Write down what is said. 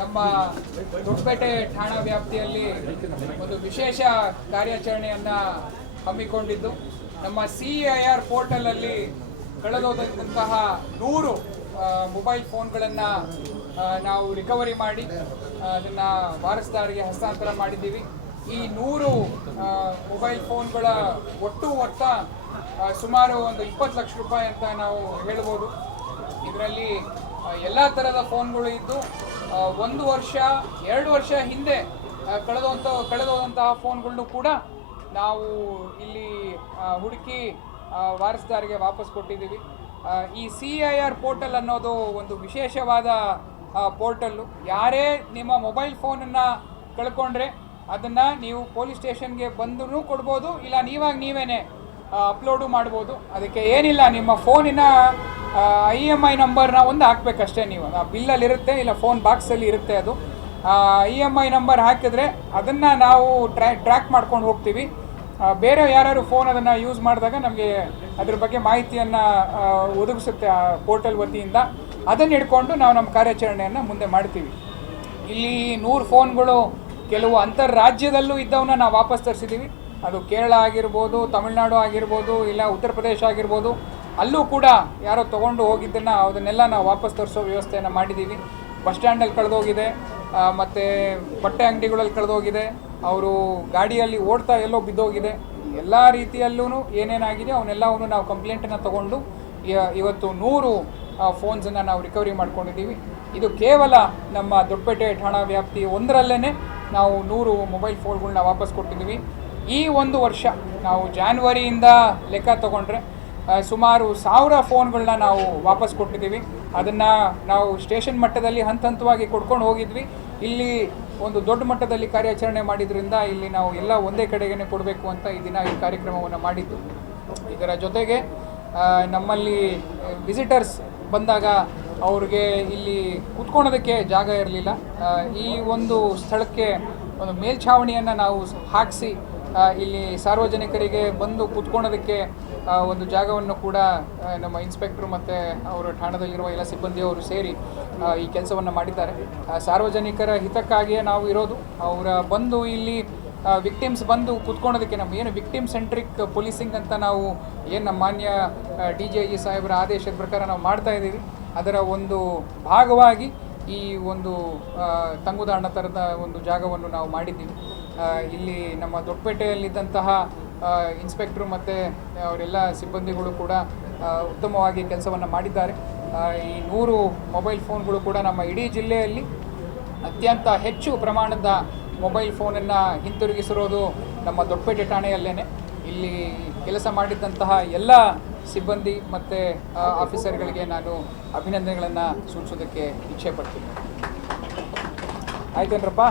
ನಮ್ಮ ದೊಡ್ಡಪೇಟೆ ಠಾಣಾ ವ್ಯಾಪ್ತಿಯಲ್ಲಿ ಒಂದು ವಿಶೇಷ ಕಾರ್ಯಾಚರಣೆಯನ್ನು ಹಮ್ಮಿಕೊಂಡಿದ್ದು ನಮ್ಮ CIR ಪೋರ್ಟಲಲ್ಲಿ ಕಳೆದೋದಂತಹ 100 ಮೊಬೈಲ್ ಫೋನ್ಗಳನ್ನು ನಾವು ರಿಕವರಿ ಮಾಡಿ ಅದನ್ನು ವಾರಸುದಾರರಿಗೆ ಹಸ್ತಾಂತರ ಮಾಡಿದ್ದೀವಿ. ಈ 100 ಮೊಬೈಲ್ ಫೋನ್ಗಳ ಒಟ್ಟು ಮೊತ್ತ ಸುಮಾರು ಒಂದು 20 ಲಕ್ಷ ರೂಪಾಯಿ ಅಂತ ನಾವು ಹೇಳ್ಬೋದು. ಇದರಲ್ಲಿ ಎಲ್ಲ ಥರದ ಫೋನ್ಗಳು ಇದ್ದು 1 ವರ್ಷ 2 ವರ್ಷ ಹಿಂದೆ ಕಳೆದೋದಂತಹ ಫೋನ್ಗಳನ್ನು ಕೂಡ ನಾವು ಇಲ್ಲಿ ಹುಡುಕಿ ವಾರಸುದಾರರಿಗೆ ವಾಪಸ್ ಕೊಟ್ಟಿದ್ದೀವಿ. ಈ CIR ಪೋರ್ಟಲ್ ಅನ್ನೋದು ಒಂದು ವಿಶೇಷವಾದ ಪೋರ್ಟಲ್ಲು. ಯಾರೇ ನಿಮ್ಮ ಮೊಬೈಲ್ ಫೋನನ್ನು ಕಳ್ಕೊಂಡ್ರೆ ಅದನ್ನು ನೀವು ಪೊಲೀಸ್ ಸ್ಟೇಷನ್ಗೆ ಬಂದರೂ ಕೊಡ್ಬೋದು, ಇಲ್ಲ ನೀವೇ ಅಪ್ಲೋಡು ಮಾಡ್ಬೋದು. ಅದಕ್ಕೆ ಏನಿಲ್ಲ, ನಿಮ್ಮ ಫೋನಿನ IMI ನಂಬರ್ನ ಒಂದು ಹಾಕಬೇಕಷ್ಟೇ. ನೀವು ಬಿಲ್ಲಲ್ಲಿರುತ್ತೆ, ಇಲ್ಲ ಫೋನ್ ಬಾಕ್ಸಲ್ಲಿ ಇರುತ್ತೆ. ಅದು IMI ನಂಬರ್ ಹಾಕಿದ್ರೆ ಅದನ್ನು ನಾವು ಟ್ರ್ಯಾಕ್ ಮಾಡ್ಕೊಂಡು ಹೋಗ್ತೀವಿ. ಬೇರೆ ಯಾರು ಫೋನ್ ಅದನ್ನು ಯೂಸ್ ಮಾಡಿದಾಗ ನಮಗೆ ಅದ್ರ ಬಗ್ಗೆ ಮಾಹಿತಿಯನ್ನು ಒದಗಿಸುತ್ತೆ ಆ ಪೋರ್ಟಲ್ ವತಿಯಿಂದ. ಅದನ್ನು ಹಿಡ್ಕೊಂಡು ನಾವು ನಮ್ಮ ಕಾರ್ಯಾಚರಣೆಯನ್ನು ಮುಂದೆ ಮಾಡ್ತೀವಿ. ಇಲ್ಲಿ 100 ಫೋನ್ಗಳು ಕೆಲವು ಅಂತರ್ರಾಜ್ಯದಲ್ಲೂ ಇದ್ದವನ್ನ ನಾವು ವಾಪಸ್ ತರಿಸಿದ್ದೀವಿ. ಅದು ಕೇರಳ ಆಗಿರ್ಬೋದು, ತಮಿಳುನಾಡು ಆಗಿರ್ಬೋದು, ಇಲ್ಲ ಉತ್ತರ ಪ್ರದೇಶ ಆಗಿರ್ಬೋದು. ಅಲ್ಲೂ ಕೂಡ ಯಾರೋ ತೊಗೊಂಡು ಹೋಗಿದ್ದನ್ನು ಅದನ್ನೆಲ್ಲ ನಾವು ವಾಪಸ್ ತರಿಸೋ ವ್ಯವಸ್ಥೆಯನ್ನು ಮಾಡಿದ್ದೀವಿ. ಬಸ್ ಸ್ಟ್ಯಾಂಡಲ್ಲಿ ಕಳೆದೋಗಿದೆ, ಮತ್ತು ಬಟ್ಟೆ ಅಂಗಡಿಗಳಲ್ಲಿ ಕಳೆದೋಗಿದೆ, ಅವರು ಗಾಡಿಯಲ್ಲಿ ಓಡ್ತಾ ಎಲ್ಲೋ ಬಿದ್ದೋಗಿದೆ. ಎಲ್ಲ ರೀತಿಯಲ್ಲೂ ಏನೇನಾಗಿದೆ ಅವನ್ನೆಲ್ಲವನ್ನು ನಾವು ಕಂಪ್ಲೇಂಟನ್ನು ತೊಗೊಂಡು ಇವತ್ತು 100 ಫೋನ್ಸನ್ನು ನಾವು ರಿಕವರಿ ಮಾಡ್ಕೊಂಡಿದ್ದೀವಿ. ಇದು ಕೇವಲ ನಮ್ಮ ದೊಡ್ಡಪೇಟೆ ಠಾಣಾ ವ್ಯಾಪ್ತಿ ಒಂದರಲ್ಲೇ ನಾವು 100 ಮೊಬೈಲ್ ಫೋನ್ಗಳನ್ನ ವಾಪಸ್ ಕೊಟ್ಟಿದ್ದೀವಿ. ಈ 1 ವರ್ಷ ನಾವು ಜಾನ್ವರಿಯಿಂದ ಲೆಕ್ಕ ತೊಗೊಂಡ್ರೆ ಸುಮಾರು 1000 ಫೋನ್ಗಳನ್ನ ನಾವು ವಾಪಸ್ ಕೊಟ್ಟಿದ್ದೀವಿ. ಅದನ್ನು ನಾವು ಸ್ಟೇಷನ್ ಮಟ್ಟದಲ್ಲಿ ಹಂತವಾಗಿ ಕೊಡ್ಕೊಂಡು ಹೋಗಿದ್ವಿ. ಇಲ್ಲಿ ಒಂದು ದೊಡ್ಡ ಮಟ್ಟದಲ್ಲಿ ಕಾರ್ಯಾಚರಣೆ ಮಾಡಿದ್ರಿಂದ ಇಲ್ಲಿ ನಾವು ಎಲ್ಲ ಒಂದೇ ಕಡೆಗೇ ಕೊಡಬೇಕು ಅಂತ ಈ ದಿನ ಈ ಕಾರ್ಯಕ್ರಮವನ್ನು ಮಾಡಿದ್ದು. ಇದರ ಜೊತೆಗೆ ನಮ್ಮಲ್ಲಿ ವಿಸಿಟರ್ಸ್ ಬಂದಾಗ ಅವ್ರಿಗೆ ಇಲ್ಲಿ ಕೂತ್ಕೊಳ್ಳೋದಕ್ಕೆ ಜಾಗ ಇರಲಿಲ್ಲ. ಈ ಒಂದು ಸ್ಥಳಕ್ಕೆ ಒಂದು ಮೇಲ್ಛಾವಣಿಯನ್ನು ನಾವು ಹಾಕಿಸಿ ಇಲ್ಲಿ ಸಾರ್ವಜನಿಕರಿಗೆ ಬಂದು ಕೂತ್ಕೊಳ್ಳೋದಕ್ಕೆ ಒಂದು ಜಾಗವನ್ನು ಕೂಡ ನಮ್ಮ ಇನ್ಸ್ಪೆಕ್ಟ್ರು ಮತ್ತು ಅವರು ಠಾಣದಲ್ಲಿರುವ ಎಲ್ಲ ಸಿಬ್ಬಂದಿಯವರು ಸೇರಿ ಈ ಕೆಲಸವನ್ನು ಮಾಡಿದ್ದಾರೆ. ಸಾರ್ವಜನಿಕರ ಹಿತಕ್ಕಾಗಿಯೇ ನಾವು ಇರೋದು. ಅವರ ಬಂದು ಇಲ್ಲಿ ವಿಕ್ಟಿಮ್ಸ್ ಬಂದು ಕೂತ್ಕೊಳ್ಳೋದಕ್ಕೆ ನಮ್ಮ ಏನು ವಿಕ್ಟಿಮ್ ಸೆಂಟ್ರಿಕ್ ಪೊಲೀಸಿಂಗ್ ಅಂತ ನಾವು ಏನು ನಮ್ಮ ಮಾನ್ಯ DGIG ಸಾಹೇಬರ ಆದೇಶದ ಪ್ರಕಾರ ನಾವು ಮಾಡ್ತಾ ಇದ್ದೀವಿ. ಅದರ ಒಂದು ಭಾಗವಾಗಿ ಈ ಒಂದು ತಂಗುದಾಣ ಥರದ ಒಂದು ಜಾಗವನ್ನು ನಾವು ಮಾಡಿದ್ದೀವಿ. ಇಲ್ಲಿ ನಮ್ಮ ದೊಡ್ಡಪೇಟೆಯಲ್ಲಿದ್ದಂತಹ ಇನ್ಸ್ಪೆಕ್ಟ್ರು ಮತ್ತು ಅವರೆಲ್ಲ ಸಿಬ್ಬಂದಿಗಳು ಕೂಡ ಉತ್ತಮವಾಗಿ ಕೆಲಸವನ್ನು ಮಾಡಿದ್ದಾರೆ. ಈ 100 ಮೊಬೈಲ್ ಫೋನ್ಗಳು ಕೂಡ ನಮ್ಮ ಇಡೀ ಜಿಲ್ಲೆಯಲ್ಲಿ ಅತ್ಯಂತ ಹೆಚ್ಚು ಪ್ರಮಾಣದ ಮೊಬೈಲ್ ಫೋನನ್ನು ಹಿಂತಿರುಗಿಸಿರೋದು ನಮ್ಮ ದೊಡ್ಡಪೇಟೆ ಠಾಣೆಯಲ್ಲೇ. ಇಲ್ಲಿ ಕೆಲಸ ಮಾಡಿದ್ದಂತಹ ಎಲ್ಲ ಸಿಬ್ಬಂದಿ ಮತ್ತು ಆಫೀಸರ್ಗಳಿಗೆ ನಾನು ಅಭಿನಂದನೆಗಳನ್ನು ಸೂಚಿಸೋದಕ್ಕೆ ಇಚ್ಛೆ ಪಡ್ತೀನಿ. ಆಯ್ತೇನ್ರಪ್ಪ?